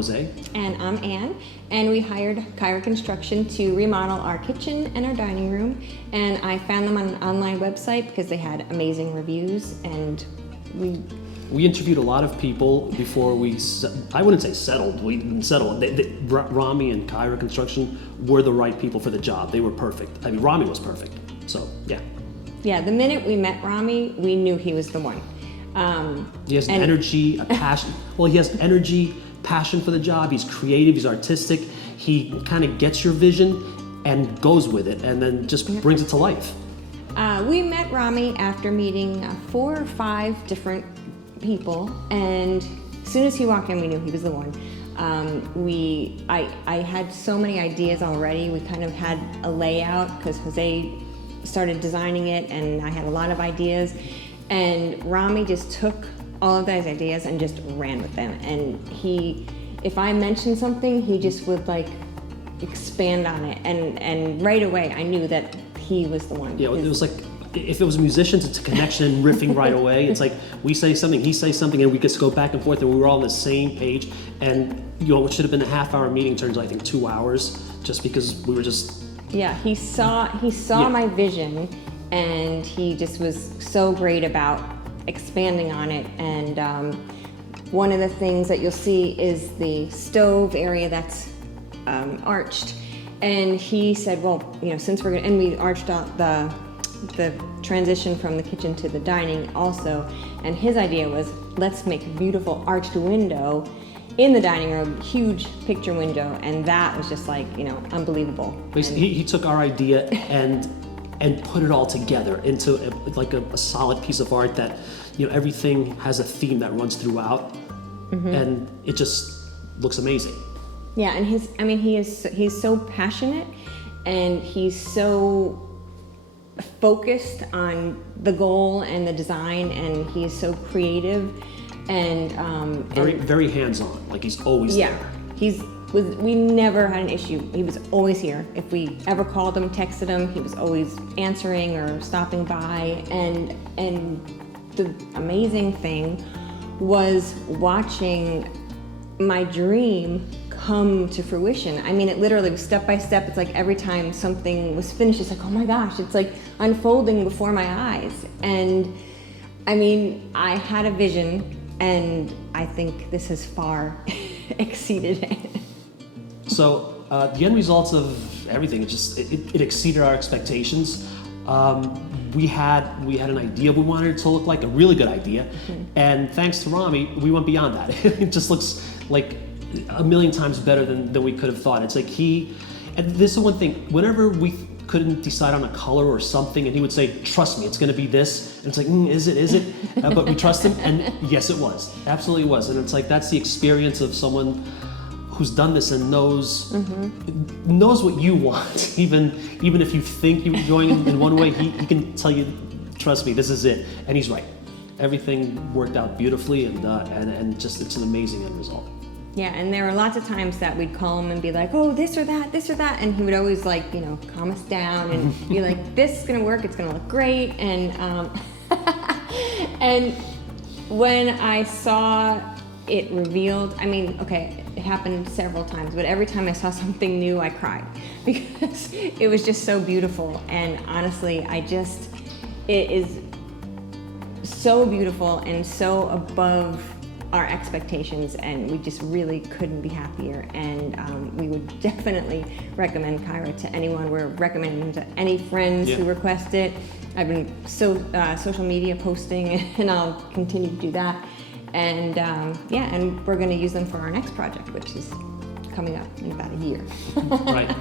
Jose. And I'm Ann. And we hired Kyra Construction to remodel our kitchen and our dining room. And I found them on an online website because they had amazing reviews. And we interviewed a lot of people before I wouldn't say settled, we didn't settle. Rami and Kyra Construction were the right people for the job. They were perfect. I mean, Rami was perfect. So, yeah. Yeah, the minute we met Rami, we knew he was the one. He has energy, a passion. Well, he has energy, passion for the job. He's creative, he's artistic. He kind of gets your vision and goes with it and then just brings it to life. We met Rami after meeting 4 or 5 different people, and as soon as he walked in, we knew he was the one. I had so many ideas already. We kind of had a layout because Jose started designing it, and I had a lot of ideas. And Rami just took all of those ideas and just ran with them. And if I mentioned something, he just would like expand on it. And right away, I knew that he was the one. Yeah, it was like, if it was musicians, it's a connection and riffing right away. It's like we say something, he says something, and we just go back and forth, and we were all on the same page. And what should have been a half-hour meeting turns, I think, 2 hours, just because we were just. Yeah, he saw my vision, and he just was so great about expanding on it. And one of the things that you'll see is the stove area that's arched. And he said, well, since we're gonna, and we arched out the transition from the kitchen to the dining also, and his idea was, let's make a beautiful arched window in the dining room, huge picture window, and that was just like, unbelievable. Basically, he took our idea and put it all together into a solid piece of art that, everything has a theme that runs throughout, and it just looks amazing. Yeah, and he's so passionate, and he's so focused on the goal and the design, and he's so creative and very hands-on. Like he's always there. We never had an issue. He was always here. If we ever called him, texted him, he was always answering or stopping by. And the amazing thing was watching my dream come to fruition. I mean, it literally was step by step. It's like every time something was finished, it's like, oh my gosh, it's like unfolding before my eyes. And I mean, I had a vision, and I think this has far exceeded it. So the end results of everything, it exceeded our expectations. We had an idea we wanted it to look like, a really good idea, and thanks to Rami, we went beyond that. It just looks like a million times better than we could have thought. It's like and this is one thing, whenever we couldn't decide on a color or something, and he would say, trust me, it's gonna be this, and it's like, is it? But we trust him, and yes, it was, absolutely was. And it's like, that's the experience of someone who's done this and knows what you want. Even if you think you're going in one way, he can tell you, trust me, this is it. And he's right. Everything worked out beautifully, and just, it's an amazing end result. Yeah, and there were lots of times that we'd call him and be like, oh, this or that, and he would always calm us down and be like, this is gonna work, it's gonna look great. And and when I saw it revealed, it happened several times, but every time I saw something new, I cried because it was just so beautiful. And honestly, it is so beautiful and so above our expectations, and we just really couldn't be happier. And we would definitely recommend Kyra to anyone. We're recommending to any friends who request it. I've been social media posting, and I'll continue to do that. And and we're going to use them for our next project, which is coming up in about a year. Right.